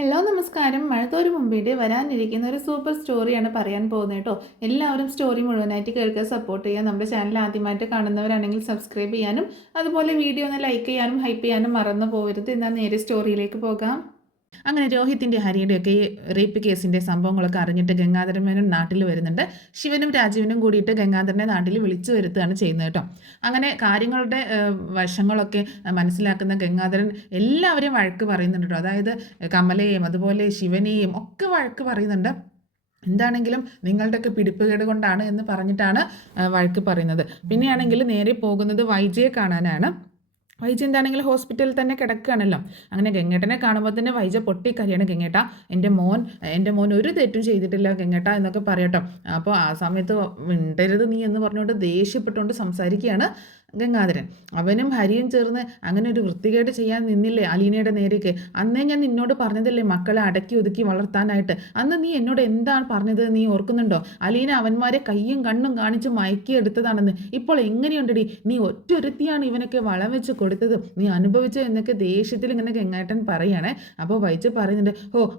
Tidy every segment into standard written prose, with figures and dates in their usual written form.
Hello നമസ്കാരം. മഴ തോരും മുമ്പിട്ട് വരാനിരിക്കുന്ന ഒരു സൂപ്പർ സ്റ്റോറിയാണ് പറയാൻ പോകുന്നത് കേട്ടോ. എല്ലാവരും സ്റ്റോറി മുഴുവനായിട്ട് കേൾക്കാൻ സപ്പോർട്ട് ചെയ്യുക. നമ്മുടെ ചാനൽ ആദ്യമായിട്ട് കാണുന്നവരാണെങ്കിൽ സബ്സ്ക്രൈബ് ചെയ്യാനും അതുപോലെ വീഡിയോ ഒന്ന് ലൈക്ക് ചെയ്യാനും ഹൈപ്പ് ചെയ്യാനും മറന്നു പോകരുത്. എന്നാൽ നേരെ സ്റ്റോറിയിലേക്ക് പോകാം. അങ്ങനെ രോഹിത്തിൻ്റെ ഹരിയുടെയൊക്കെ ഈ റേപ്പ് കേസിൻ്റെ സംഭവങ്ങളൊക്കെ അറിഞ്ഞിട്ട് ഗംഗാധരൻ മേനോൻ നാട്ടിൽ വരുന്നുണ്ട്. ശിവനും രാജീവനും കൂടിയിട്ട് ഗംഗാധരനെ നാട്ടിൽ വിളിച്ചു വരുത്തുകയാണ് ചെയ്യുന്നത് കേട്ടോ. അങ്ങനെ കാര്യങ്ങളുടെ വശങ്ങളൊക്കെ മനസ്സിലാക്കുന്ന ഗംഗാധരൻ എല്ലാവരെയും വഴക്ക് പറയുന്നുണ്ട് കേട്ടോ. അതായത് കമലയെയും അതുപോലെ ശിവനെയും ഒക്കെ വഴക്ക് പറയുന്നുണ്ട്. എന്താണെങ്കിലും നിങ്ങളുടെയൊക്കെ പിടിപ്പുകേട് കൊണ്ടാണ് എന്ന് പറഞ്ഞിട്ടാണ് വഴക്ക് പറയുന്നത്. പിന്നെയാണെങ്കിൽ നേരെ പോകുന്നത് വൈജയെ കാണാനാണ്. വൈജ എന്താണെങ്കിലും ഹോസ്പിറ്റലിൽ തന്നെ കിടക്കുകയാണല്ലോ. അങ്ങനെ ഗംഗേട്ടനെ കാണുമ്പോൾ തന്നെ വൈജ പൊട്ടിക്കരിയാണ്. ഗംഗേട്ട എൻ്റെ മോൻ ഒരു തെറ്റും ചെയ്തിട്ടില്ല ഗംഗേട്ട എന്നൊക്കെ പറയട്ടോ. അപ്പോൾ ആ സമയത്ത് മിണ്ടരുത് നീ എന്ന് പറഞ്ഞുകൊണ്ട് ദേഷ്യപ്പെട്ടുകൊണ്ട് സംസാരിക്കുകയാണ് ഗംഗാധരൻ. അവനും ഹരിയും ചേർന്ന് അങ്ങനെ ഒരു വൃത്തികേട് ചെയ്യാൻ നിന്നില്ലേ അലീനയുടെ നേരേക്ക്. അന്നേ ഞാൻ നിന്നോട് പറഞ്ഞതല്ലേ മക്കളെ അടക്കി ഒതുക്കി വളർത്താനായിട്ട്. അന്ന് നീ എന്നോട് എന്താണ് പറഞ്ഞത് നീ ഓർക്കുന്നുണ്ടോ? അലീന അവന്മാരെ കയ്യും കണ്ണും കാണിച്ച് മയക്കിയെടുത്തതാണെന്ന്. ഇപ്പോൾ എങ്ങനെയുണ്ടടി? നീ ഒറ്റൊരുത്തിയാണ് ഇവനൊക്കെ വളം വെച്ച് കൊടുത്തത്. നീ അനുഭവിച്ചോ എന്നൊക്കെ ദേഷ്യത്തിൽ ഇങ്ങനെ ഗംഗേട്ടൻ പറയുകയാണേ. അപ്പോൾ വൈജ് പറയുന്നുണ്ട്,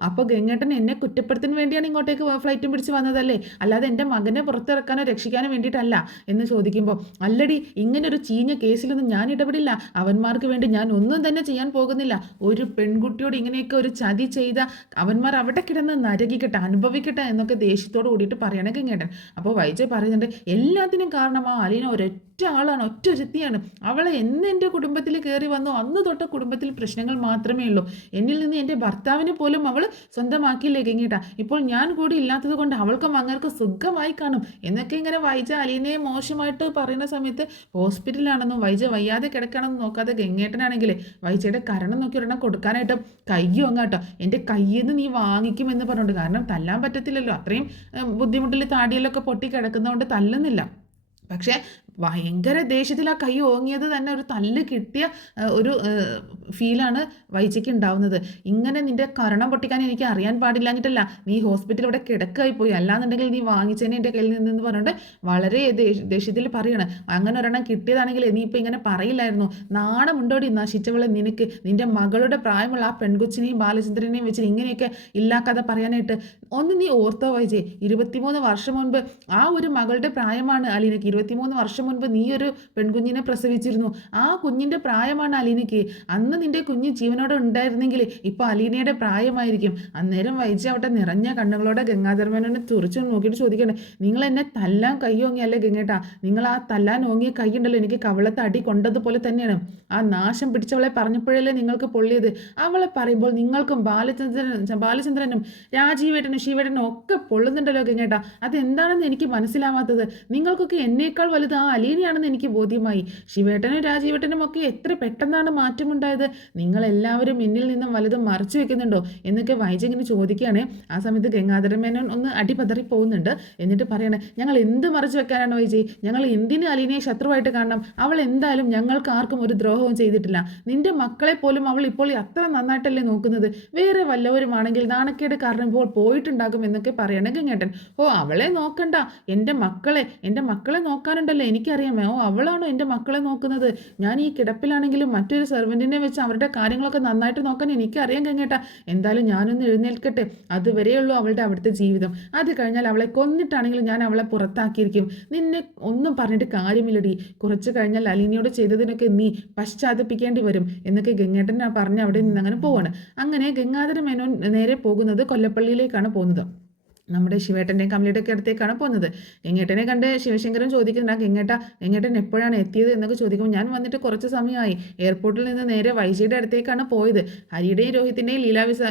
അപ്പോൾ ഗംഗേട്ടൻ എന്നെ കുറ്റപ്പെടുത്താൻ വേണ്ടിയാണ് ഇങ്ങോട്ടേക്ക് ഫ്ലൈറ്റും പിടിച്ച് വന്നതല്ലേ, അല്ലാതെ എൻ്റെ മകനെ പുറത്തിറക്കാനോ രക്ഷിക്കാനോ വേണ്ടിയിട്ടല്ല എന്ന് ചോദിക്കുമ്പോൾ, അല്ലടി ഇങ്ങനൊരു ചീഞ്ഞ കേസിലൊന്നും ഞാൻ ഇടപെടില്ല. അവന്മാർക്ക് വേണ്ടി ഞാൻ ഒന്നും തന്നെ ചെയ്യാൻ പോകുന്നില്ല. ഒരു പെൺകുട്ടിയോട് ഇങ്ങനെയൊക്കെ ഒരു ചതി ചെയ്ത അവന്മാർ അവിടെ കിടന്ന് നരകിക്കട്ടെ, അനുഭവിക്കട്ടെ എന്നൊക്കെ ദേഷ്യത്തോട് കൂടിയിട്ട് പറയണേ ഗംഗേട്ടൻ. അപ്പോൾ വൈജയ് പറയുന്നുണ്ട്, എല്ലാത്തിനും കാരണം ആ അലീന ഒരൊറ്റ ആളാണ്, ഒറ്റ ഒരുത്തിയാണ്. അവളെ എന്ന് എൻ്റെ കുടുംബത്തിൽ കയറി വന്നു അന്ന് തൊട്ട് കുടുംബത്തിൽ പ്രശ്നങ്ങൾ മാത്രമേ ഉള്ളൂ. എന്നിൽ നിന്ന് എൻ്റെ ഭർത്താവിനെ പോലും അവൾ സ്വന്തമാക്കിയില്ലേ ഗംഗേട്ട. ഇപ്പോൾ ഞാൻ കൂടി ഇല്ലാത്തത് കൊണ്ട് അവൾക്കും അങ്ങർക്ക് സുഖമായി കാണും എന്നൊക്കെ ഇങ്ങനെ വൈജ അലീനയെ മോശമായിട്ട് പറയുന്ന സമയത്ത് ഹോസ്പിറ്റലിലാണെന്നും വൈജ വയ്യാതെ കിടക്കണമെന്ന് നോക്കാതെ ഗംഗേട്ടനാണെങ്കിൽ വൈജയുടെ കരണം നോക്കി ഒരെണ്ണം കൊടുക്കാനായിട്ട് കയ്യോ അങ്ങാട്ടോ, എൻ്റെ കയ്യിൽ നിന്ന് നീ വാങ്ങിക്കുമെന്ന് പറഞ്ഞുകൊണ്ട്. കാരണം തല്ലാൻ പറ്റത്തില്ലല്ലോ, അത്രയും ബുദ്ധിമുട്ടിൽ താടിയിലൊക്കെ പൊട്ടി കിടക്കുന്നതുകൊണ്ട് തല്ലുന്നില്ല. പക്ഷേ ഭയങ്കര ദേഷ്യത്തിൽ ആ കൈ ഓങ്ങിയത് തന്നെ ഒരു തല്ല് കിട്ടിയ ഒരു ഫീലാണ് വൈജയ്ക്ക് ഉണ്ടാവുന്നത്. ഇങ്ങനെ നിൻ്റെ കരണം പൊട്ടിക്കാൻ എനിക്ക് അറിയാൻ പാടില്ലാഞ്ഞിട്ടല്ല, നീ ഹോസ്പിറ്റലിൽ ഇവിടെ കിടക്കായി പോയി, അല്ലാന്നുണ്ടെങ്കിൽ നീ വാങ്ങിച്ചതിനെ എൻ്റെ കയ്യിൽ നിന്നെന്ന് പറഞ്ഞിട്ട് വളരെ ദേഷ്യത്തിൽ പറയണം. അങ്ങനെ ഒരെണ്ണം കിട്ടിയതാണെങ്കിൽ നീ ഇപ്പോൾ ഇങ്ങനെ പറയില്ലായിരുന്നു. നാണമുണ്ടോടി നശിച്ചവളെ നിനക്ക്, നിൻ്റെ മകളുടെ പ്രായമുള്ള ആ പെൺകൊച്ചിനെയും ബാലചന്ദ്രനെയും വെച്ച് ഇങ്ങനെയൊക്കെ ഇല്ലാക്കാതെ പറയാനായിട്ട്. ഒന്ന് നീ ഓർത്തോ വൈജയ്, 23 വർഷം മുൻപ് ആ ഒരു മകളുടെ പ്രായമാണ് അലീനയ്ക്ക്. 23 വർഷം മുൻപ് നീ ഒരു പെൺകുഞ്ഞിനെ പ്രസവിച്ചിരുന്നു. ആ കുഞ്ഞിൻ്റെ പ്രായമാണ് അലീനയ്ക്ക്. അന്ന് നിന്റെ കുഞ്ഞ് ജീവനോടെ ഉണ്ടായിരുന്നെങ്കിൽ ഇപ്പോൾ അലീനയുടെ പ്രായമായിരിക്കും. അന്നേരം വൈജ അവിടെ നിറഞ്ഞ കണ്ണുകളോടെ ഗംഗാധരമേനോനെ തുറച്ചു നോക്കിയിട്ട് ചോദിക്കണേ, നിങ്ങൾ എന്നെ തല്ലാൻ കൈ ഓങ്ങിയല്ലേ ഗംഗേട്ടാ? നിങ്ങൾ ആ തല്ലാൻ ഓങ്ങിയ കൈ ഉണ്ടല്ലോ എനിക്ക് കവളത്ത് അടി കൊണ്ടതുപോലെ തന്നെയാണ്. ആ നാശം പിടിച്ചവളെ പറഞ്ഞപ്പോഴല്ലേ നിങ്ങൾക്ക് പൊള്ളിയത്. അവളെ പറയുമ്പോൾ നിങ്ങൾക്കും ബാലചന്ദ്രനും രാജീവേട്ടനും ശിവേട്ടനും ഒക്കെ പൊള്ളുന്നുണ്ടല്ലോ ഗംഗേട്ടാ. അതെന്താണെന്ന് എനിക്ക് മനസ്സിലാവാത്തത്. നിങ്ങൾക്കൊക്കെ എന്നേക്കാൾ വലുത് ആ അലീനയാണെന്ന് എനിക്ക് ബോധ്യമായി. ശിവേട്ടനും രാജീവേട്ടനും ഒക്കെ എത്ര പെട്ടെന്നാണ് മാറ്റമുണ്ടായത്. നിങ്ങളെല്ലാവരും എന്നിൽ നിന്നും വലുതും മറച്ചു വെക്കുന്നുണ്ടോ എന്നൊക്കെ വൈജ ഇങ്ങനെ ചോദിക്കുകയാണ്. ആ സമയത്ത് ഗംഗാധരൻ മേനോൻ ഒന്ന് അടിപതറി പോകുന്നുണ്ട്. എന്നിട്ട് പറയണേ, ഞങ്ങൾ എന്ത് മറച്ചു വെക്കാനാണ് വൈജയ്? ഞങ്ങൾ എന്തിന് അലീനയെ ശത്രുവായിട്ട് കാണണം? അവൾ എന്തായാലും ഞങ്ങൾക്ക് ആർക്കും ഒരു ദ്രോഹവും ചെയ്തിട്ടില്ല. നിന്റെ മക്കളെ പോലും അവൾ ഇപ്പോൾ അത്ര നന്നായിട്ടല്ലേ നോക്കുന്നത്. വേറെ വല്ലവരുമാണെങ്കിൽ നാണക്കേട് കാരണം ഇപ്പോൾ പോയിട്ടുണ്ടാകും എന്നൊക്കെ പറയണേ ഗംഗേട്ടൻ. അവളെ നോക്കണ്ട, എൻ്റെ മക്കളെ നോക്കാനുണ്ടല്ലോ എനിക്കറിയാമേ. അവളാണോ എൻ്റെ മക്കളെ നോക്കുന്നത്? ഞാൻ ഈ കിടപ്പിലാണെങ്കിലും മറ്റൊരു സെർവൻറ്റിനെ വെച്ച് അവരുടെ കാര്യങ്ങളൊക്കെ നന്നായിട്ട് നോക്കാൻ എനിക്കറിയാം ഗംഗേട്ട. എന്തായാലും ഞാനൊന്ന് എഴുന്നേൽക്കട്ടെ. അതുവരെയുള്ളൂ അവളുടെ അവിടുത്തെ ജീവിതം. അത് കഴിഞ്ഞാൽ അവളെ കൊന്നിട്ടാണെങ്കിലും ഞാൻ അവളെ പുറത്താക്കിയിരിക്കും. നിന്നെ ഒന്നും പറഞ്ഞിട്ട് കാര്യമില്ലടി. കുറച്ച് കഴിഞ്ഞാൽ അലീനയോട് ചെയ്തതിനൊക്കെ നീ പശ്ചാത്തപിക്കേണ്ടി വരും എന്നൊക്കെ ഗംഗേട്ടൻ പറഞ്ഞ് അവിടെ നിന്ന് അങ്ങനെ പോവാണ്. അങ്ങനെ ഗംഗാധര മേനോൻ നേരെ പോകുന്നത് കൊല്ലപ്പള്ളിയിലേക്കാണ് പോകുന്നത്. നമ്മുടെ ശിവേട്ടൻ്റെയും കമലയുടെ ഒക്കെ അടുത്തേക്കാണ് പോകുന്നത്. ഗംഗേട്ടനെ കണ്ട് ശിവശങ്കരൻ ചോദിക്കുന്നുണ്ട്, ഗംഗേട്ടൻ എപ്പോഴാണ് എത്തിയത് എന്നൊക്കെ ചോദിക്കുമ്പോൾ, ഞാൻ വന്നിട്ട് കുറച്ച് സമയമായി. എയർപോർട്ടിൽ നിന്ന് നേരെ വൈജയുടെ അടുത്തേക്കാണ് പോയത്. ഹരിയുടെയും രോഹിത്തിൻ്റെയും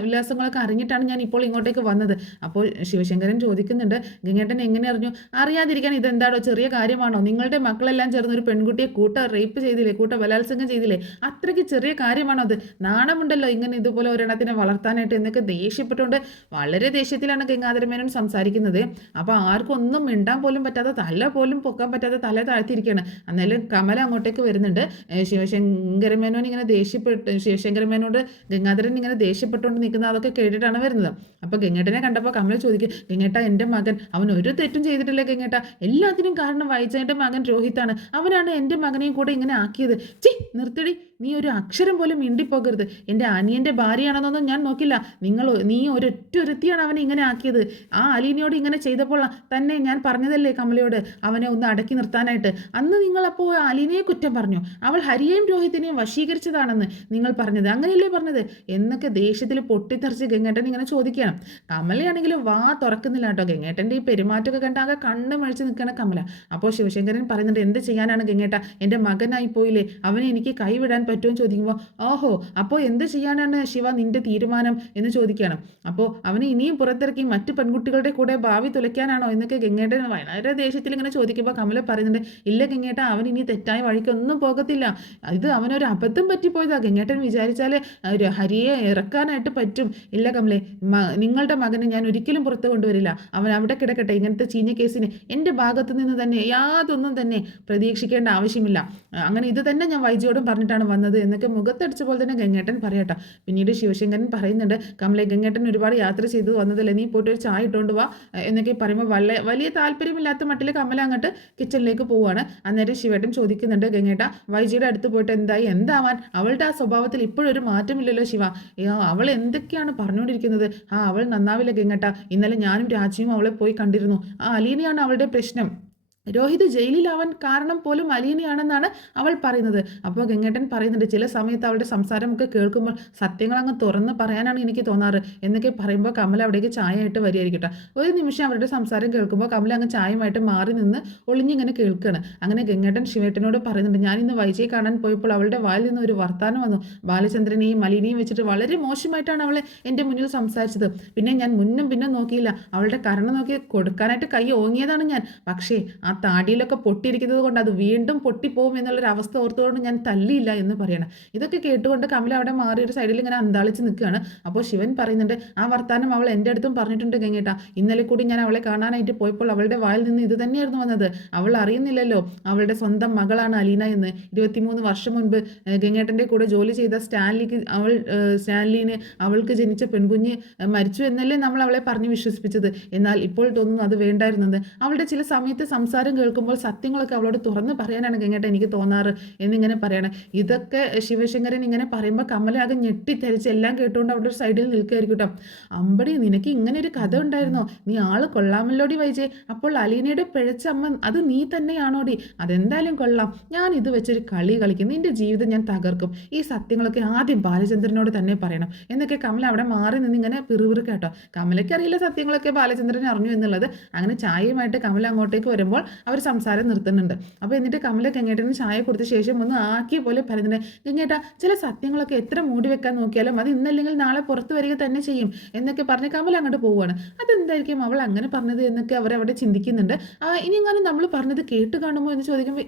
വിലാസങ്ങളൊക്കെ അറിഞ്ഞിട്ടാണ് ഞാൻ ഇപ്പോൾ ഇങ്ങോട്ടേക്ക് വന്നത്. അപ്പോൾ ശിവശങ്കരൻ ചോദിക്കുന്നുണ്ട്, ഗംഗേട്ടൻ എങ്ങനെ അറിഞ്ഞു? അറിയാതിരിക്കാൻ ഇതെന്താണോ ചെറിയ കാര്യമാണോ? നിങ്ങളുടെ മക്കളെല്ലാം ചേർന്ന് ഒരു പെൺകുട്ടിയെ റേപ്പ് ചെയ്തില്ലേ, ബലാത്സംഗം ചെയ്തില്ലേ? അത്രയ്ക്ക് ചെറിയ കാര്യമാണോ അത്? നാണമുണ്ടല്ലോ ഇങ്ങനെ ഇതുപോലെ ഒരെണ്ണത്തിനെ വളർത്താനായിട്ട് എന്നൊക്കെ ദേഷ്യപ്പെട്ടുകൊണ്ട് വളരെ ദേഷ്യത്തിലാണ് ഗംഗാധരമേനോൻ രീതിയിലാണ് സംസാരിക്കുന്നത്. അപ്പോൾ ആർക്കും ഒന്നും മിണ്ടാൻ പോലും പറ്റാതെ, തല പോലും പൊക്കാൻ പറ്റാതെ തല താഴ്ത്തിയിരിക്കുകയാണ്. എന്നാലും കമല അങ്ങോട്ടേക്ക് വരുന്നുണ്ട്. ശിവശങ്കരമേനോൻ ഇങ്ങനെ ശിവശങ്കരമേനോട് ഗംഗാധരൻ ഇങ്ങനെ ദേഷ്യപ്പെട്ടുകൊണ്ട് നിൽക്കുന്ന അതൊക്കെ കേട്ടിട്ടാണ് വരുന്നത്. അപ്പോൾ ഗംഗേട്ടനെ കണ്ടപ്പോൾ കമല ചോദിക്കും, ഗംഗേട്ട എൻ്റെ മകൻ അവൻ ഒരു തെറ്റും ചെയ്തിട്ടില്ല ഗംഗേട്ട, എല്ലാത്തിനും കാരണം വൈജയൻ്റെ മകൻ രോഹിത്താണ്, അവനാണ് എൻ്റെ മകനെയും കൂടെ ഇങ്ങനെ ആക്കിയത്. നിർത്തിടി, നീ ഒരു അക്ഷരം പോലും മിണ്ടിപ്പോകരുത്. എൻ്റെ അനിയൻ്റെ ഭാര്യയാണെന്നൊന്നും ഞാൻ നോക്കില്ല. നീ ഒരുത്തിയാണ് അവനെ ഇങ്ങനെ ആക്കിയത്. ആ അലീനയോട് ഇങ്ങനെ ചെയ്തപ്പോൾ തന്നെ ഞാൻ പറഞ്ഞതല്ലേ കമലയോട് അവനെ ഒന്ന് അടക്കി നിർത്താനായിട്ട്. അന്ന് നിങ്ങൾ അപ്പോൾ അലീനയെ കുറ്റം പറഞ്ഞു, അവൾ ഹരിയെയും രോഹിത്തിനെയും വശീകരിച്ചതാണെന്ന് നിങ്ങൾ പറഞ്ഞത്, അങ്ങനെയല്ലേ പറഞ്ഞത് എന്നൊക്കെ ദേഷ്യത്തിൽ പൊട്ടിത്തെറിച്ച് ഗംഗേട്ടൻ ഇങ്ങനെ ചോദിക്കണം. കമലയാണെങ്കിൽ വാ തുറക്കുന്നില്ല കേട്ടോ. ഗംഗേട്ടൻ്റെ ഈ പെരുമാറ്റമൊക്കെ കണ്ടാകെ കണ്ണ് മഴിച്ച് നിൽക്കണം കമല. അപ്പോൾ ശിവശങ്കരൻ പറയുന്നുണ്ട്, എന്ത് ചെയ്യാനാണ് ഗംഗേട്ട, എൻ്റെ മകനായി പോയില്ലേ, അവനെ എനിക്ക് കൈവിടാൻ പറ്റുമെന്ന് ചോദിക്കുമ്പോൾ, ഓഹോ അപ്പോൾ എന്ത് ചെയ്യാനാണ് ശിവ നിന്റെ തീരുമാനം എന്ന് ചോദിക്കണം. അപ്പോൾ അവനെ ഇനിയും പുറത്തിറക്കി മറ്റു പെൺകുട്ടികളുടെ കൂടെ ഭാവി തുലയ്ക്കാനാണോ എന്നൊക്കെ ഗംഗേട്ടൻ വളരെ ദേഷ്യത്തിൽ ഇങ്ങനെ ചോദിക്കുമ്പോൾ കമല പറയുന്നുണ്ട്, ഇല്ല ഗംഗേട്ട, അവൻ ഇനി തെറ്റായ വഴിക്കൊന്നും പോകത്തില്ല, ഇത് അവനൊരു അബദ്ധം പറ്റിപ്പോയതാ. ഗംഗേട്ടൻ വിചാരിച്ചാൽ ഹരിയെ ഇറക്കാനായിട്ട് പറ്റും. ഇല്ല കമലെ, നിങ്ങളുടെ മകനെ ഞാൻ ഒരിക്കലും പുറത്ത് കൊണ്ടുവരില്ല, അവൻ അവിടെ കിടക്കട്ടെ. ഇങ്ങനത്തെ ചീഞ്ഞ കേസിന് എൻ്റെ ഭാഗത്തു നിന്ന് തന്നെ യാതൊന്നും തന്നെ പ്രതീക്ഷിക്കേണ്ട ആവശ്യമില്ല. അങ്ങനെ ഇത് തന്നെ ഞാൻ വൈജിയോടും പറഞ്ഞിട്ടാണ് വന്നത് എന്നൊക്കെ മുഖത്തടിച്ച പോലെ തന്നെ ഗംഗേട്ടൻ പറയട്ടെ. പിന്നീട് ശിവശങ്കരൻ പറയുന്നുണ്ട്, കമലെ ഗംഗേട്ടൻ ഒരുപാട് യാത്ര ചെയ്തു വന്നതല്ലേ, നീ പോയിട്ട് ഒരു ചായ ഇട്ടുകൊണ്ട് വാ എന്നൊക്കെ പറയുമ്പോൾ വലിയ താല്പര്യമില്ലാത്ത മട്ടിൽ കമല അങ്ങോട്ട് കിച്ചണിലേക്ക് പോവുകയാണ്. അന്നേരം ശിവേട്ടൻ ചോദിക്കുന്നുണ്ട്, ഗംഗേട്ട വൈജിയുടെ അടുത്ത് പോയിട്ട് എന്താവാൻ, അവളുടെ ആ സ്വഭാവത്തിൽ ഇപ്പോഴൊരു മാറ്റമില്ലല്ലോ ശിവ, അവൾ എന്തൊക്കെയാണ് പറഞ്ഞുകൊണ്ടിരിക്കുന്നത്. അവൾ നന്നാവില്ല ഗംഗേട്ട, ഇന്നലെ ഞാനും രാജിയും അവളെ പോയി കണ്ടിരുന്നു, ആ അലീനയാണ് അവളുടെ പ്രശ്നം, രോഹിത് ജയിലിലാവാൻ കാരണം പോലും അലീനയാണെന്നാണ് അവൾ പറയുന്നത്. അപ്പോൾ ഗംഗേട്ടൻ പറയുന്നുണ്ട്, ചില സമയത്ത് അവളുടെ സംസാരമൊക്കെ കേൾക്കുമ്പോൾ സത്യങ്ങൾ അങ്ങ് തുറന്ന് പറയാനാണ് എനിക്ക് തോന്നാറ് എന്നൊക്കെ പറയുമ്പോൾ കമല അവിടേക്ക് ചായ ആയിട്ട് വരികയായിരിക്കട്ടെ. ഒരു നിമിഷം അവരുടെ സംസാരം കേൾക്കുമ്പോൾ കമല അങ്ങ് ചായയുമായിട്ട് മാറി നിന്ന് ഒളിഞ്ഞിങ്ങനെ കേൾക്കുകയാണ്. അങ്ങനെ ഗംഗേട്ടൻ ശിവേട്ടനോട് പറയുന്നുണ്ട്, ഞാൻ ഇന്ന് വൈജയെ കാണാൻ പോയപ്പോൾ അവളുടെ വായിൽ നിന്ന് ഒരു വർത്താനം വന്നു, ബാലചന്ദ്രനെയും മലിനെയും വെച്ചിട്ട് വളരെ മോശമായിട്ടാണ് അവളെ എൻ്റെ മുന്നിൽ സംസാരിച്ചത്. പിന്നെ ഞാൻ മുന്നും പിന്നും നോക്കിയില്ല, അവളുടെ കരണം നോക്കി കൊടുക്കാനായിട്ട് കൈ ഓങ്ങിയതാണ് ഞാൻ. പക്ഷേ ആ താടിയിലൊക്കെ പൊട്ടിയിരിക്കുന്നത് കൊണ്ട് അത് വീണ്ടും പൊട്ടിപ്പോകും എന്നുള്ളൊരു അവസ്ഥ ഓർത്തുകൊണ്ട് ഞാൻ തല്ലിയില്ല എന്ന് പറയണം. ഇതൊക്കെ കേട്ടുകൊണ്ട് കമല അവിടെ മാറി ഒരു സൈഡിൽ ഇങ്ങനെ അന്താളിച്ച് നിൽക്കുകയാണ്. അപ്പോൾ ശിവൻ പറയുന്നുണ്ട്, ആ വർത്താനം അവൾ എൻ്റെ അടുത്തും പറഞ്ഞിട്ടുണ്ട് ഗംഗേട്ട, ഇന്നലെ കൂടി ഞാൻ അവളെ കാണാനായിട്ട് പോയപ്പോൾ അവളുടെ വായിൽ നിന്ന് ഇത് തന്നെയായിരുന്നു വന്നത്. അവൾ അറിയുന്നില്ലല്ലോ അവളുടെ സ്വന്തം മകളാണ് അലീന എന്ന്. 23 വർഷം മുൻപ് ഗംഗേട്ടൻ്റെ കൂടെ ജോലി ചെയ്ത സ്റ്റാൻലിന് അവൾക്ക് ജനിച്ച പെൺകുഞ്ഞ് മരിച്ചു എന്നല്ലേ നമ്മൾ അവളെ പറഞ്ഞു വിശ്വസിപ്പിച്ചത്. എന്നാൽ ഇപ്പോൾ തോന്നുന്നു അത് വേണ്ടായിരുന്നത്. അവളുടെ ചില സമയത്ത് സംസാരം കേൾക്കുമ്പോൾ സത്യങ്ങളൊക്കെ അവളോട് തുറന്ന് പറയാനാണ് ഗംഗേട്ട എനിക്ക് തോന്നാറ് എന്നിങ്ങനെ പറയണം. ഇതൊക്കെ ശിവശങ്കരൻ ഇങ്ങനെ പറയുമ്പോൾ കമല ആകെ ഞെട്ടിത്തരിച്ച് എല്ലാം കേട്ടുകൊണ്ട് അവിടെ ഒരു സൈഡിൽ നിൽക്കുകയായിരിക്കും കേട്ടോ. അമ്പടി, നിനക്ക് ഇങ്ങനെ ഒരു കഥ ഉണ്ടായിരുന്നോ, നീ ആള് കൊള്ളാമല്ലോടി വൈജേ, അപ്പോൾ അലീനയുടെ പിഴച്ച അമ്മ അത് നീ തന്നെയാണോടി, അതെന്തായാലും കൊള്ളാം, ഞാൻ ഇത് വെച്ചൊരു കളി കളിക്കും, നിന്റെ ജീവിതം ഞാൻ തകർക്കും, ഈ സത്യങ്ങളൊക്കെ ആദ്യം ബാലചന്ദ്രനോട് തന്നെ പറയണം എന്നൊക്കെ കമല അവിടെ മാറി നിന്ന് ഇങ്ങനെ പിറുപിറുക്കുക കേട്ടോ. കമലയ്ക്ക് അറിയില്ല സത്യങ്ങളൊക്കെ ബാലചന്ദ്രൻ അറിഞ്ഞു എന്നുള്ളത്. അങ്ങനെ ചായയുമായിട്ട് കമല അങ്ങോട്ടേക്ക് വരുമ്പോൾ അവർ സംസാരം നിർത്തുന്നുണ്ട്. അപ്പോൾ എന്നിട്ട് കമല ഗംഗേട്ടന് ചായ കൊടുത്ത ശേഷം ഒന്ന് ആക്കിയ പോലെ പറയുന്നുണ്ട്, ഗംഗേട്ട ചില സത്യങ്ങളൊക്കെ എത്ര മൂടി വെക്കാൻ നോക്കിയാലും അത് ഇന്നല്ലെങ്കിൽ നാളെ പുറത്ത് വരിക തന്നെ ചെയ്യും എന്നൊക്കെ പറഞ്ഞ് കമല അങ്ങോട്ട് പോവുകയാണ്. അതെന്തായിരിക്കും അവൾ അങ്ങനെ പറഞ്ഞത് എന്നൊക്കെ അവരവിടെ ചിന്തിക്കുന്നുണ്ട്. ഇനി എങ്ങാനും നമ്മൾ പറഞ്ഞത് കേട്ട് കാണുമോ എന്ന് ചോദിക്കുമ്പോൾ,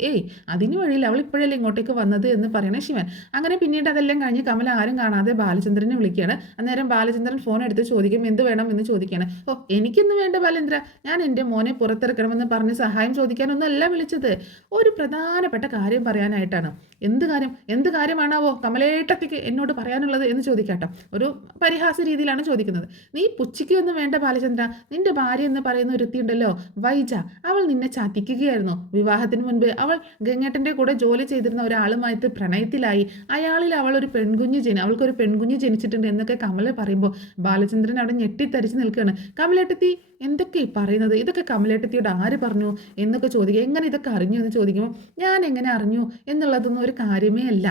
അതിന് വഴിയില്ല, അവൾ ഇപ്പോഴല്ലേ ഇങ്ങോട്ടേക്ക് വന്നത് എന്ന് പറയണ ശിവൻ. അങ്ങനെ പിന്നീട് അതെല്ലാം കഴിഞ്ഞ് കമല ആരും കാണാതെ ബാലചന്ദ്രനെ വിളിക്കുകയാണ്. അന്നേരം ബാലചന്ദ്രൻ ഫോൺ എടുത്ത് ചോദിക്കും, എന്ത് വേണം എന്ന് ചോദിക്കുകയാണ്. എനിക്കൊന്നും വേണ്ട ബാലേന്ദ്ര, ഞാൻ എൻ്റെ മോനെ പുറത്തിറക്കണമെന്ന് പറഞ്ഞ് സഹായം ചോദിക്കാനൊന്നല്ല വിളിച്ചത്, ഒരു പ്രധാനപ്പെട്ട കാര്യം പറയാനായിട്ടാണ്. എന്ത് കാര്യമാണാവോ കമലേട്ടത്തിക്ക് എന്നോട് പറയാനുള്ളത് എന്ന് ചോദിക്കാട്ടോ. ഒരു പരിഹാസ രീതിയിലാണ് ചോദിക്കുന്നത്. നീ പുച്ഛിക്കൊന്നും വേണ്ട ബാലചന്ദ്ര, നിന്റെ ഭാര്യ എന്ന് പറയുന്ന ഒരുത്തി ഉണ്ടല്ലോ വൈജ, അവൾ നിന്നെ ചതിക്കുകയായിരുന്നു. വിവാഹത്തിന് മുൻപ് അവൾ ഗംഗേട്ടൻ്റെ കൂടെ ജോലി ചെയ്തിരുന്ന ഒരാളുമായിട്ട് പ്രണയത്തിലായി, അയാളിൽ അവൾക്കൊരു പെൺകുഞ്ഞ് ജനിച്ചിട്ടുണ്ട് എന്നൊക്കെ കമല പറയുമ്പോൾ ബാലചന്ദ്രൻ അവിടെ ഞെട്ടിത്തരിച്ച് നിൽക്കുകയാണ്. കമലേട്ടത്തി എന്തൊക്കെ പറയുന്നത്, ഇതൊക്കെ കമലേട്ടത്തിയോട് ആര് പറഞ്ഞു എന്നൊക്കെ ചോദിക്കുക. എങ്ങനെ ഇതൊക്കെ അറിഞ്ഞു എന്ന് ചോദിക്കുമ്പോൾ, ഞാൻ എങ്ങനെ അറിഞ്ഞു എന്നുള്ളതൊന്നും ഒരു കാര്യമേ അല്ല,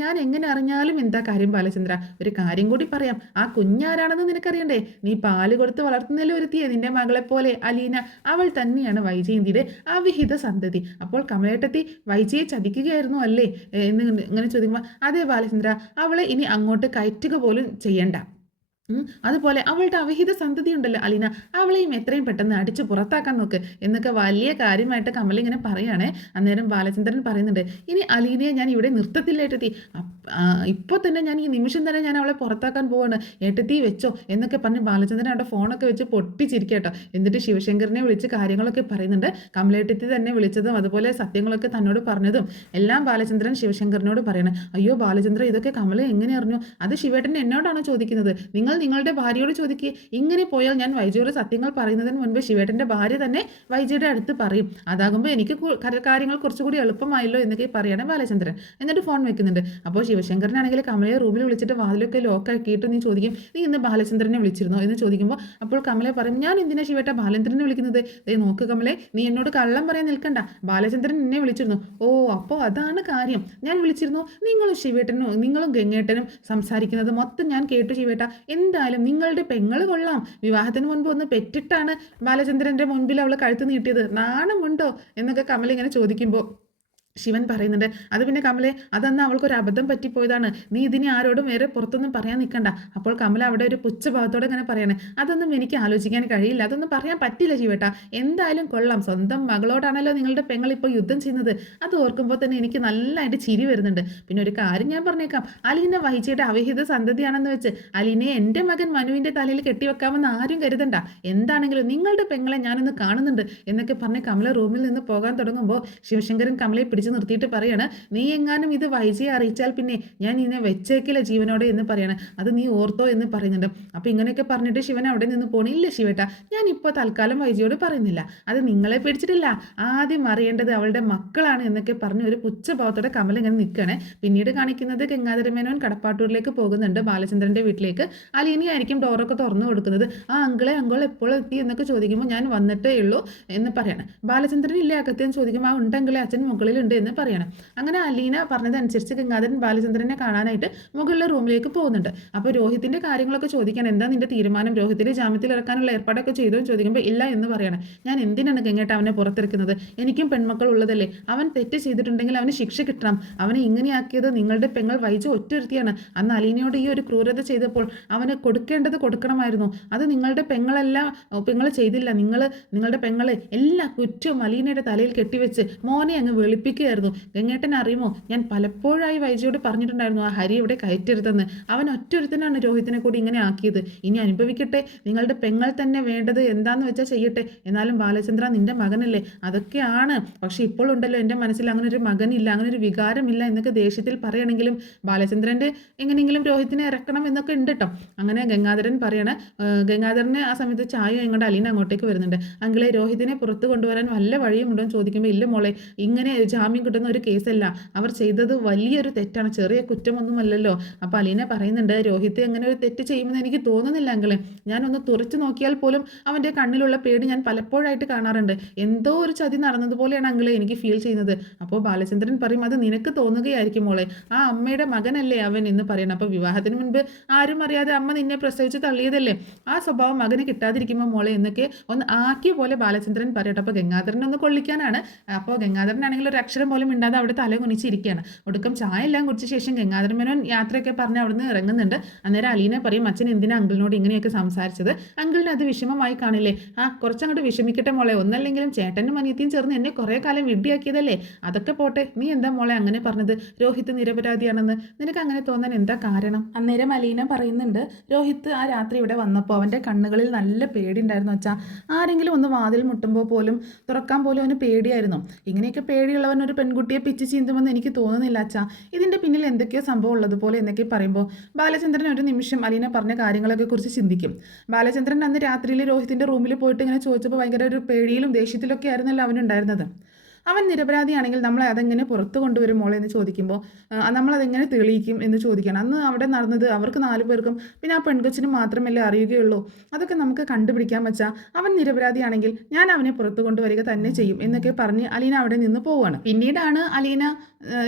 ഞാൻ എങ്ങനെ അറിഞ്ഞാലും എന്താ കാര്യം ബാലചന്ദ്ര, ഒരു കാര്യം കൂടി പറയാം, ആ കുഞ്ഞാരാണെന്ന് നിനക്കറിയണ്ടേ, നീ പാല് കൊടുത്ത് വളർത്തുന്നതിൽ ഒരുത്തിയെ നിന്റെ മകളെപ്പോലെ അലീന, അവൾ തന്നെയാണ് വൈജയന്തിയുടെ അവിഹിത സന്തതി. അപ്പോൾ കമലേട്ടത്തി വൈജയെ ചതിക്കുകയായിരുന്നു അല്ലേ എന്ന് ഇങ്ങനെ ചോദിക്കുമ്പോൾ, അതെ ബാലചന്ദ്ര, അവളെ ഇനി അങ്ങോട്ട് കയറ്റുക പോലും ചെയ്യണ്ട, അതുപോലെ അവളുടെ അവിഹിത സന്തതി ഉണ്ടല്ലോ അലീന, അവളെയും എത്രയും പെട്ടെന്ന് അടിച്ച് പുറത്താക്കാൻ നോക്ക് എന്നൊക്കെ വലിയ കാര്യമായിട്ട് കമൽ ഇങ്ങനെ പറയുകയാണേ. അന്നേരം ബാലചന്ദ്രൻ പറയുന്നുണ്ട്, ഇനി അലീനയെ ഞാൻ ഇവിടെ നിർത്തത്തില്ല ഏട്ടത്തി, ഇപ്പോൾ തന്നെ ഞാൻ ഈ നിമിഷം തന്നെ ഞാൻ അവളെ പുറത്താക്കാൻ പോവാണ്, ഏട്ടത്തി വെച്ചോ എന്നൊക്കെ പറഞ്ഞ് ബാലചന്ദ്രൻ അവിടെ ഫോണൊക്കെ വെച്ച് പൊട്ടിച്ചിരിക്കട്ടോ. എന്നിട്ട് ശിവശങ്കറിനെ വിളിച്ച് കാര്യങ്ങളൊക്കെ പറയുന്നുണ്ട്. കമലേട്ടത്തി തന്നെ വിളിച്ചതും അതുപോലെ സത്യങ്ങളൊക്കെ തന്നോട് പറഞ്ഞതും എല്ലാം ബാലചന്ദ്രൻ ശിവശങ്കറിനോട് പറയണം. അയ്യോ ബാലചന്ദ്ര, ഇതൊക്കെ കമല എങ്ങനെ അറിഞ്ഞു? അത് ശിവേട്ടൻ എന്നോടാണ് ചോദിക്കുന്നത്, നിങ്ങൾ നിങ്ങളുടെ ഭാര്യയോട് ചോദിക്കുക. ഇങ്ങനെ പോയാൽ ഞാൻ വൈജയോട് സത്യങ്ങൾ പറയുന്നതിന് മുൻപ് ശിവേട്ടൻ്റെ ഭാര്യ തന്നെ വൈജയുടെ അടുത്ത് പറയും. അതാകുമ്പോൾ എനിക്ക് കാര്യങ്ങൾ കുറച്ചുകൂടി എളുപ്പമായല്ലോ എന്നൊക്കെ പറയണം ബാലചന്ദ്രൻ. എന്നിട്ട് ഫോൺ വെക്കുന്നുണ്ട്. അപ്പോൾ ശിവശങ്കരനാണെങ്കിൽ കമലയെ റൂമിൽ വിളിച്ചിട്ട് വാതിലൊക്കെ ലോക്കാക്കിയിട്ട് നീ ചോദിക്കും, നീ ഇന്ന് ബാലചന്ദ്രനെ വിളിച്ചിരുന്നോ എന്ന് ചോദിക്കുമ്പോൾ അപ്പോൾ കമലെ പറയും, ഞാൻ എന്തിനാ ശിവേട്ട ബാലചന്ദ്രനെ വിളിക്കുന്നത്? നോക്ക് കമലെ, നീ എന്നോട് കള്ളം പറയാൻ നിൽക്കണ്ട, ബാലചന്ദ്രൻ എന്നെ വിളിച്ചിരുന്നു. ഓ, അപ്പോൾ അതാണ് കാര്യം, ഞാൻ വിളിച്ചിരുന്നു. നിങ്ങളും ശിവേട്ടനും നിങ്ങളും ഗംഗേട്ടനും സംസാരിക്കുന്നത് മൊത്തം ഞാൻ കേട്ടു ശിവേട്ട. എന്തായാലും നിങ്ങളുടെ പെങ്ങൾ കൊള്ളാം, വിവാഹത്തിന് മുൻപ് ഒന്ന് പെറ്റിട്ടാണ് ബാലചന്ദ്രൻ്റെ മുൻപിൽ അവൾ കഴുത്ത് നീട്ടിയത്, നാണമുണ്ടോ എന്നൊക്കെ കമൽ ഇങ്ങനെ ചോദിക്കുമ്പോൾ ശിവൻ പറയുന്നുണ്ട്, അത് പിന്നെ കമലെ, അതന്ന് അവൾക്കൊരു അബദ്ധം പറ്റിപ്പോയതാണ്, നീ ഇതിനെ ആരോടും വേറെ പുറത്തൊന്നും പറയാൻ നിൽക്കണ്ട. അപ്പോൾ കമല അവിടെ ഒരു പുച്ഛഭാവത്തോടെ ഇങ്ങനെ പറയണേ, അതൊന്നും എനിക്ക് ആലോചിക്കാൻ കഴിയില്ല, അതൊന്നും പറയാൻ പറ്റില്ല ശിവേട്ട. എന്തായാലും കൊള്ളാം, സ്വന്തം മകളോടാണല്ലോ നിങ്ങളുടെ പെങ്ങൾ ഇപ്പോൾ യുദ്ധം ചെയ്യുന്നത്. അത് ഓർക്കുമ്പോൾ തന്നെ എനിക്ക് നല്ലതായിട്ട് ചിരി വരുന്നുണ്ട്. പിന്നെ ഒരു കാര്യം ഞാൻ പറഞ്ഞേക്കാം, അലീന വൈജയുടെ അവിഹിത സന്തതിയാണെന്ന് വെച്ച് അലീനയെ എൻ്റെ മകൻ മനുവിൻ്റെ തലയിൽ കെട്ടിവെക്കാമെന്ന് ആരും കരുതണ്ട. എന്താണെങ്കിലും നിങ്ങളുടെ പെങ്ങളെ ഞാനൊന്ന് കാണുന്നുണ്ട് എന്നൊക്കെ പറഞ്ഞ് കമല റൂമിൽ നിന്ന് പോകാൻ തുടങ്ങുമ്പോൾ ശിവശങ്കരൻ കമലയെ പിടിച്ച് നിർത്തിയിട്ട് പറയാണ്, നീ എങ്ങാനും ഇത് വൈജയെ അറിയിച്ചാൽ പിന്നെ ഞാൻ ഇതിനെ വെച്ചേക്കില്ല ജീവനോടെ എന്ന് പറയണം, അത് നീ ഓർത്തോ എന്ന് പറയുന്നുണ്ട്. അപ്പോൾ ഇങ്ങനെയൊക്കെ പറഞ്ഞിട്ട് ശിവൻ അവിടെ നിന്ന് പോണില്ല ശിവേട്ട, ഞാൻ ഇപ്പോൾ തൽക്കാലം വൈജയോട് പറയുന്നില്ല, അത് നിങ്ങളെ പേടിച്ചിട്ടില്ല, ആദ്യം അറിയേണ്ടത് അവളുടെ മക്കളാണ് എന്നൊക്കെ പറഞ്ഞ് ഒരു പുച്ഛഭാവത്തോടെ കമൽ ഇങ്ങനെ നിൽക്കുകയാണ്. പിന്നീട് കാണിക്കുന്നത് ഗംഗാധരമേനോൻ കടപ്പാട്ടൂരിലേക്ക് പോകുന്നുണ്ട്, ബാലചന്ദ്രൻ്റെ വീട്ടിലേക്ക്. അലീനയായിരിക്കും ഡോറൊക്കെ തുറന്നു കൊടുക്കുന്നത്. ആ അങ്കിൾ എപ്പോൾ എത്തി എന്നൊക്കെ ചോദിക്കുമ്പോൾ ഞാൻ വന്നിട്ടേ ഉള്ളൂ എന്ന് പറയണം. ബാലചന്ദ്രൻ ഇല്ലേ അകത്തെന്ന് ചോദിക്കുമ്പോൾ ആ ഉണ്ടെങ്കിലേ അച്ഛൻ മുകളിലുണ്ട് എന്ന് പറയണം. അങ്ങനെ അലീന പറഞ്ഞതനുസരിച്ച് ഗംഗാധരൻ ബാലചന്ദ്രനെ കാണാനായിട്ട് മുകളിലെ റൂമിലേക്ക് പോകുന്നുണ്ട്. അപ്പോൾ രോഹിത്തിന്റെ കാര്യങ്ങളൊക്കെ ചോദിക്കാൻ, എന്താ നിന്റെ തീരുമാനം, രോഹിത്തിനെ ജാമ്യത്തിൽ ഇറക്കാനുള്ള ഏർപ്പാടൊക്കെ ചെയ്തോ എന്ന് ചോദിക്കുമ്പോൾ ഇല്ല എന്ന് പറയണം. ഞാൻ എന്തിനാണ് ഗംഗേട്ട അവനെ പുറത്തിറക്കുന്നത്, എനിക്കും പെൺമക്കൾ ഉള്ളതല്ലേ, അവൻ തെറ്റ് ചെയ്തിട്ടുണ്ടെങ്കിൽ അവന് ശിക്ഷ കിട്ടണം, അവനെ ഇങ്ങനെയാക്കിയത് നിങ്ങളുടെ പെങ്ങൾ വൈജ ഒറ്റൊരുത്തിയാണ്. അന്ന് അലീനയോട് ഈ ഒരു ക്രൂരത ചെയ്തപ്പോൾ അവന് കൊടുക്കേണ്ടത് കൊടുക്കണമായിരുന്നു, അത് നിങ്ങളുടെ പെങ്ങൾ ചെയ്തില്ല, നിങ്ങളുടെ പെങ്ങളെ എല്ലാ കുറ്റവും അലീനയുടെ തലയിൽ കെട്ടിവെച്ച് മോനെ അങ്ങ് വെളുപ്പിക്കുകയായിരുന്നു. ഗംഗേട്ടൻ അറിയുമോ, ഞാൻ പലപ്പോഴായി വൈജയോട് പറഞ്ഞിട്ടുണ്ടായിരുന്നു ആ ഹരി ഇവിടെ കയറ്റരുതെന്ന്, അവൻ ഒറ്റൊരുത്തനാണ് രോഹിത്തിനെ കൂടി ഇങ്ങനെ ആക്കിയത്, ഇനി അനുഭവിക്കട്ടെ, നിങ്ങളുടെ പെങ്ങൾ തന്നെ വേണ്ടത് എന്താന്ന് വെച്ചാൽ ചെയ്യട്ടെ, എന്നാലും ബാലചന്ദ്ര നിന്റെ മകനല്ലേ, അതൊക്കെയാണ്, പക്ഷെ ഇപ്പോൾ ഉണ്ടല്ലോ എൻ്റെ മനസ്സിൽ അങ്ങനെ ഒരു മകനില്ല, അങ്ങനെ ഒരു വികാരമില്ല എന്നൊക്കെ ദേഷ്യത്തിൽ പറയണമെങ്കിലും ബാലചന്ദ്രൻ്റെ എങ്ങനെയെങ്കിലും രോഹിത്തിനെ ഇറക്കണം എന്നൊക്കെ ഉണ്ട് കേട്ടോ. അങ്ങനെ ഗംഗാധരന് ആ സമയത്ത് ചായ ഇങ്ങോട്ട് അലീന അങ്ങോട്ടേക്ക് വരുന്നുണ്ട്. അങ്കിളെ, രോഹിത്തിനെ പുറത്ത് കൊണ്ടുവരാൻ വല്ല വഴിയുമുണ്ടോ എന്ന് ചോദിക്കുമ്പോൾ ഇല്ല മോളെ, ഇങ്ങനെ ജാമ്യം കിട്ടുന്ന ഒരു കേസല്ല, അവർ ചെയ്തത് വലിയൊരു തെറ്റാണ്, ചെറിയ കുറ്റമൊന്നുമല്ലല്ലോ. അപ്പോൾ അലീന പറയുന്നുണ്ട്, രോഹിത് അങ്ങനെ ഒരു തെറ്റ് ചെയ്യുമെന്ന് എനിക്ക് തോന്നുന്നില്ല അങ്കിളെ, ഞാനൊന്ന് തുറച്ചു നോക്കിയാൽ പോലും അവൻ്റെ കണ്ണിലുള്ള പേടി ഞാൻ പലപ്പോഴായിട്ട് കാണാറുണ്ട്, എന്തോ ഒരു ചതി നടന്നതുപോലെയാണ് അങ്കിളെ എനിക്ക് ഫീൽ ചെയ്യുന്നത്. അപ്പോൾ ബാലചന്ദ്രൻ പറയും, അത് നിനക്ക് തോന്നുകയായിരിക്കും മോളെ, ആ അമ്മയുടെ മകനല്ലേ അവൻ എന്ന് പറയണം. അപ്പോൾ വിവാഹത്തിന് മുൻപ് ആരും അറിയാതെ അമ്മ നിന്നെ പ്രസവിച്ച് തള്ളിയതല്ലേ, ആ സ്വഭാവം മകന് കിട്ടാതിരിക്കുമ്പോൾ മോളെ എന്നൊക്കെ ഒന്ന് ആക്കിയ പോലെ ബാലചന്ദ്രൻ പറയട്ടെ. അപ്പോൾ ഗംഗാധരനെ ഒന്ന് കൊള്ളിക്കാനാണ്. അപ്പോൾ ഗംഗാധരനാണെങ്കിൽ ഒരു അക്ഷരം പോലും മിണ്ടാതെ അവിടെ തല കുനിച്ചിരിക്കുകയാണ്. ഒടുക്കം ചായ എല്ലാം കുടിച്ച ശേഷം ഗംഗാധരൻ മേനോൻ യാത്രയൊക്കെ പറഞ്ഞ് അവിടുന്ന് ഇറങ്ങുന്നുണ്ട്. അന്നേരം അലീന പറയും, അച്ഛൻ എന്തിനാ അങ്കിളിനോട് ഇങ്ങനെയൊക്കെ സംസാരിച്ചത്, അങ്കിളിന് അത് വിഷമമായി കാണില്ലേ, കുറച്ചങ്ങോട്ട് വിഷമിക്കട്ടെ മോളെ, ഒന്നല്ലെങ്കിലും ചേട്ടനും അനിയത്തിയും ചേർന്ന് എന്നെ കുറേ കാലം വിഡ്ഢിയാക്കിയതല്ലേ, അതൊക്കെ പോട്ടെ, നീ എന്താ മോളെ അങ്ങനെ പറഞ്ഞത്, രോഹിത് നിരപരാധിയാണെന്ന് നിനക്ക് അങ്ങനെ തോന്നാൻ എന്താ കാരണം? അന്നേരം അലീന പറയുന്നുണ്ട്, രോഹിത് ആ രാത്രി ഇവിടെ വന്നപ്പോൾ അവൻ്റെ കണ്ണുകളിൽ നല്ല പേടിയുണ്ടായിരുന്നു അച്ഛാ, ആരെങ്കിലും ഒന്ന് വാതിൽ മുട്ടുമ്പോൾ പോലും തുറക്കാൻ പോലും അവന് പേടിയായിരുന്നു, ഇങ്ങനെയൊക്കെ പേടിയുള്ളവൻ ഒരു പെൺകുട്ടിയെ പിച്ച് ചീന്തുമെന്ന് എനിക്ക് തോന്നുന്നില്ല അച്ഛാ, ഇതിൻ്റെ പിന്നിൽ എന്തൊക്കെയോ സംഭവം ഉള്ളതുപോലെ എന്നൊക്കെ പറയുമ്പോൾ ബാലചന്ദ്രൻ ഒരു നിമിഷം അലീന പറഞ്ഞ കാര്യങ്ങളൊക്കെ കുറിച്ച് ചിന്തിക്കും. ബാലചന്ദ്രൻ അന്ന് രാത്രിയിൽ രോഹിത്തിൻ്റെ റൂമിൽ പോയിട്ട് ഇങ്ങനെ ചോദിച്ചപ്പോൾ ഭയങ്കര ഒരു പേടിയിലും ദേഷ്യത്തിലൊക്കെ ആയിരുന്നല്ലോ അവനുണ്ടായിരുന്നത്. അവൻ നിരപരാധിയാണെങ്കിൽ നമ്മൾ അതെങ്ങനെ പുറത്ത് കൊണ്ടുവരും മോളെ എന്ന് ചോദിക്കുമ്പോൾ നമ്മളതെങ്ങനെ തെളിയിക്കും എന്ന് ചോദിക്കണം. അന്ന് അവിടെ നടന്നത് അവർക്ക് 4 പേർക്കും പിന്നെ ആ പെൺകൊച്ചിനും മാത്രമല്ലേ അറിയുകയുള്ളൂ, അതൊക്കെ നമുക്ക് കണ്ടുപിടിക്കാൻ വെച്ചാൽ അവൻ നിരപരാധിയാണെങ്കിൽ ഞാൻ അവനെ പുറത്ത് കൊണ്ടുവരിക തന്നെ ചെയ്യും എന്നൊക്കെ പറഞ്ഞ് അലീന അവിടെ നിന്ന് പോവുകയാണ്. പിന്നീടാണ് അലീന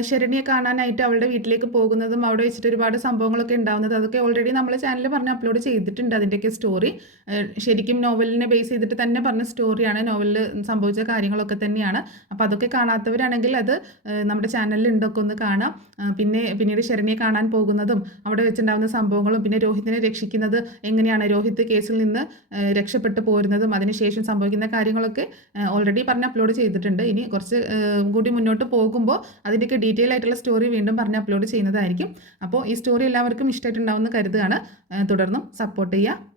ശരണ്യെ കാണാനായിട്ട് അവളുടെ വീട്ടിലേക്ക് പോകുന്നതും അവിടെ വെച്ചിട്ട് ഒരുപാട് സംഭവങ്ങളൊക്കെ ഉണ്ടാകുന്നത്. അതൊക്കെ ഓൾറെഡി നമ്മളെ ചാനലിൽ പറഞ്ഞ് അപ്ലോഡ് ചെയ്തിട്ടുണ്ട്. അതിൻ്റെയൊക്കെ സ്റ്റോറി ശരിക്കും നോവലിനെ ബേസ് ചെയ്തിട്ട് തന്നെ പറഞ്ഞ സ്റ്റോറിയാണ്, നോവലിൽ സംഭവിച്ച കാര്യങ്ങളൊക്കെ തന്നെയാണ്. അപ്പോൾ അതൊക്കെ കാണാത്തവരാണെങ്കിൽ അത് നമ്മുടെ ചാനലിൽ ഉണ്ടൊക്കെ ഒന്ന് കാണാം. പിന്നീട് ശരണ്യെ കാണാൻ പോകുന്നതും അവിടെ വെച്ചുണ്ടാകുന്ന സംഭവങ്ങളും പിന്നെ രോഹിത്തിനെ രക്ഷിക്കുന്നത് എങ്ങനെയാണ്, രോഹിത്ത് കേസിൽ നിന്ന് രക്ഷപ്പെട്ടു പോരുന്നതും അതിനുശേഷം സംഭവിക്കുന്ന കാര്യങ്ങളൊക്കെ ഓൾറെഡി പറഞ്ഞ് അപ്ലോഡ് ചെയ്തിട്ടുണ്ട്. ഇനി കുറച്ച് കൂടി മുന്നോട്ട് പോകുമ്പോൾ അതിൻ്റെയൊക്കെ ഡീറ്റെയിൽ ആയിട്ടുള്ള സ്റ്റോറി വീണ്ടും പറഞ്ഞ് അപ്ലോഡ് ചെയ്യുന്നതായിരിക്കും. അപ്പോൾ ഈ സ്റ്റോറി എല്ലാവർക്കും ഇഷ്ടമായിട്ടുണ്ടാവുമെന്ന് കരുതുകയാണ്. തുടർന്നും സപ്പോർട്ട് ചെയ്യുക.